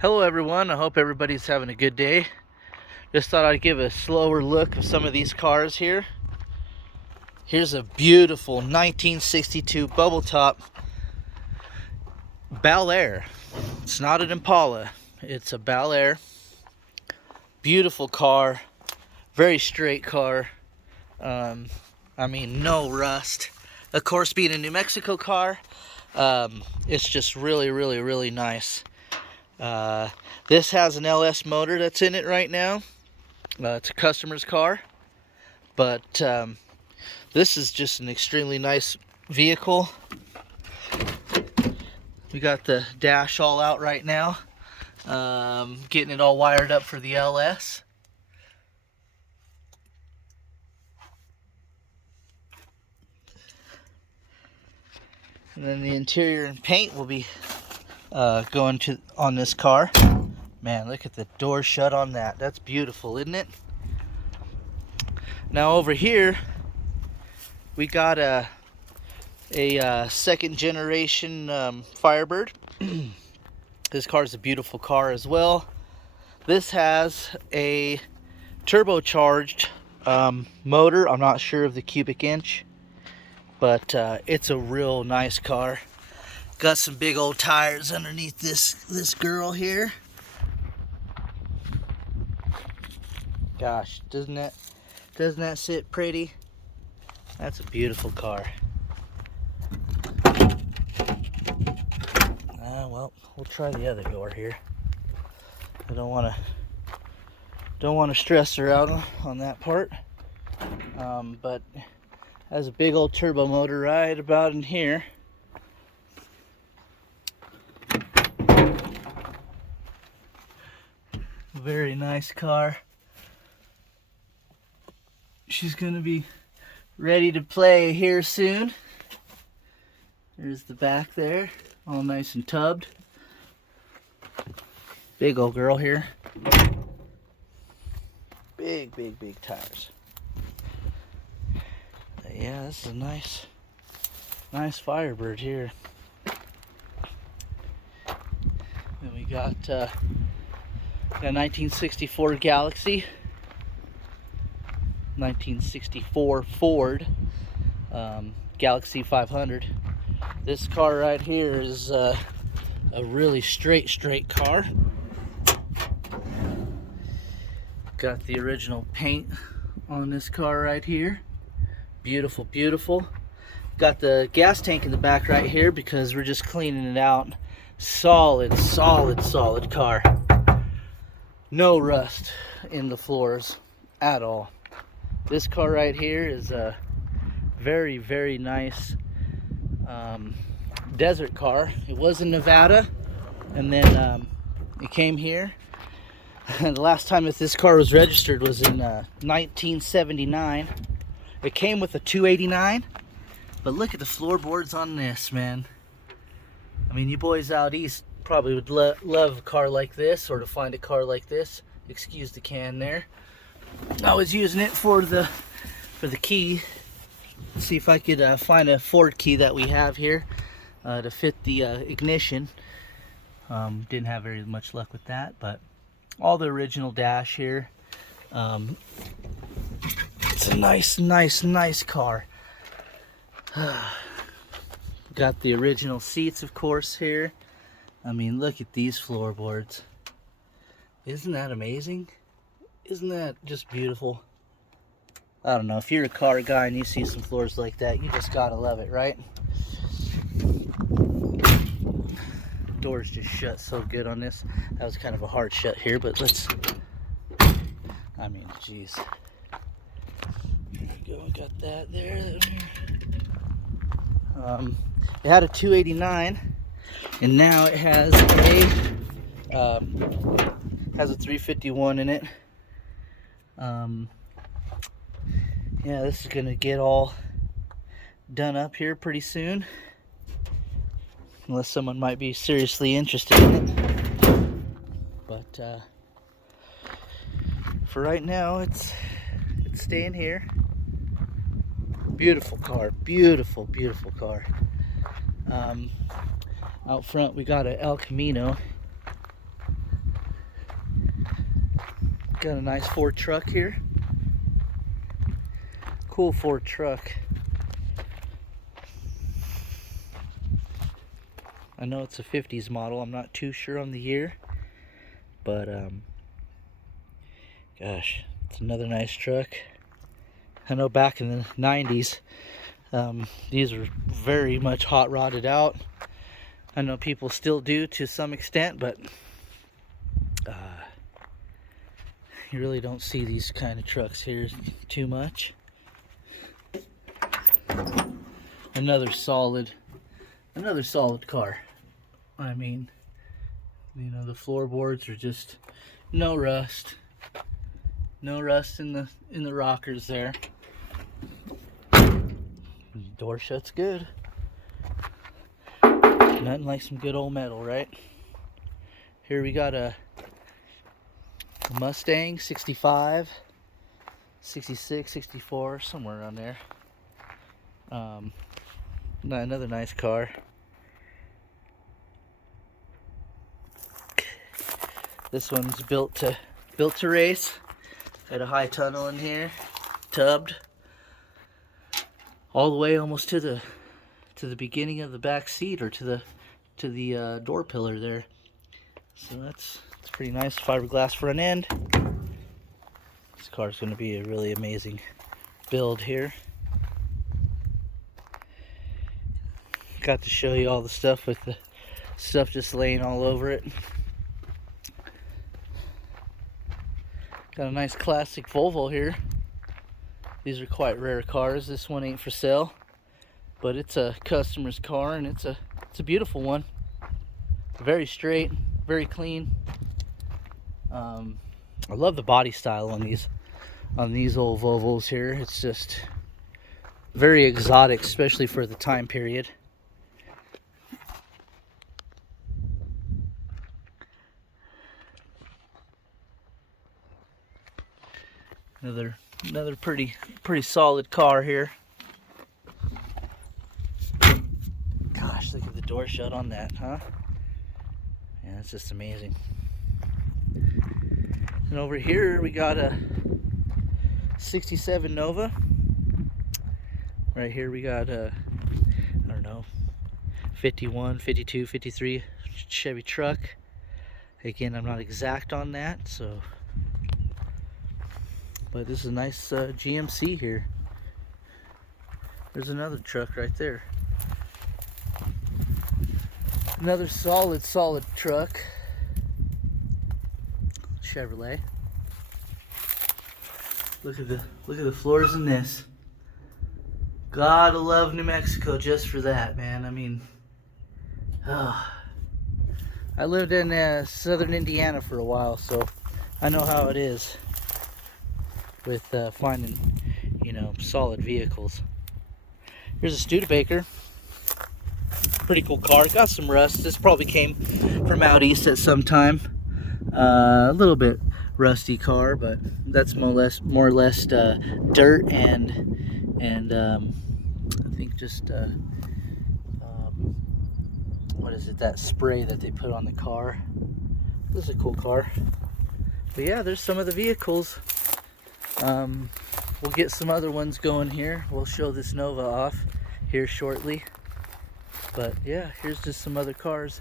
Hello everyone, I hope everybody's having a good day. Just thought I'd give a slower look of some of these cars here. Here's a beautiful 1962 bubble top Bel Air. It's not an Impala, it's a Bel Air. Beautiful car, very straight car. No rust. Of course, being a New Mexico car, it's just really nice. This has an LS motor that's in it right now. It's a customer's car, but this is just an extremely nice vehicle. We got the dash all out right now, getting it all wired up for the LS. And then the interior and paint will be going to on this car. Man, look at the door shut on that. That's beautiful, isn't it? Now over here, we got a second generation Firebird. This car is a beautiful car as well. This has a turbocharged motor. I'm not sure of the cubic inch, but it's a real nice car. Got some big old tires underneath this girl here. Gosh, doesn't that sit pretty? That's a beautiful car. Well, we'll try the other door here. I don't want to stress her out on that part. But has a big old turbo motor right about in here. Very nice car. She's gonna be ready to play here soon. There's the back there, all nice and tubbed. Big old girl here. Big tires. But yeah, this is a nice Firebird here. And we got a 1964 Galaxy, 1964 Ford Galaxy 500. This car right here is a really straight car. Got the original paint on this car right here. Beautiful. Got the gas tank in the back right here because we're just cleaning it out. Solid car. No rust in the floors at all. This car right here is a very nice desert car. It was in Nevada, and then it came here. And the last time that this car was registered was in 1979. It came with a 289, but look at the floorboards on this, man. I mean, you boys out east probably would love a car like this, or to find a car like this. Excuse the can there. I was using it for the key. Let's see if I could find a Ford key that we have here to fit the ignition. Didn't have very much luck with that, but all the original dash here. It's a nice car. Got the original seats, of course, here. I mean, look at these floorboards. Isn't that amazing? Isn't that just beautiful? I don't know, if you're a car guy and you see some floors like that, you just gotta love it, right? Doors just shut so good on this. That was kind of a hard shut here, but geez. There we go, we got that there. It had a 289, and now it has a 351 in it. Yeah, this is gonna get all done up here pretty soon, unless someone might be seriously interested in it. But for right now, it's staying here. Beautiful car, beautiful car. Out front we got a El Camino. Got a nice Ford truck here. Cool Ford truck. I know it's a 50s model. I'm not too sure on the year, but gosh, it's another nice truck. I know back in the 90s, these were very much hot rodded out. I know people still do to some extent, but you really don't see these kind of trucks here too much. Another solid car. I mean, you know, the floorboards are just no rust in the rockers there. Door shuts good. Nothing like some good old metal, right? Here we got a Mustang 65, 66, 64, somewhere around there. Another nice car. This one's built to race. Got a high tunnel in here, tubbed all the way almost to the beginning of the back seat, or to the door pillar there. So that's pretty nice. Fiberglass front end. This car's going to be a really amazing build here. Got to show you all the stuff with the stuff just laying all over it. Got a nice classic Volvo here. These are quite rare cars. This one ain't for sale, but it's a customer's car, and it's a beautiful one. Very straight, very clean. I love the body style on these old Volvos here. It's just very exotic, especially for the time period. Another pretty solid car here. Gosh, look at the door shut on that, huh? Yeah, that's just amazing. And over here we got a 67 Nova. Right here we got a, I don't know, 51, 52, 53 Chevy truck. Again, I'm not exact on that, so, but this is a nice GMC here. There's another truck right there. Another solid truck. Chevrolet. Look at the floors in this. Gotta love New Mexico just for that, man. I mean, I lived in southern Indiana for a while, so I know how it is with finding, you know, solid vehicles. Here's a Studebaker. Pretty cool car. Got some rust. This probably came from out east at some time. A little bit rusty car, but that's more or less dirt and I think just what is it, that spray that they put on the car. This is a cool car. But yeah, there's some of the vehicles. We'll get some other ones going here. We'll show this Nova off here shortly. But yeah, here's just some other cars.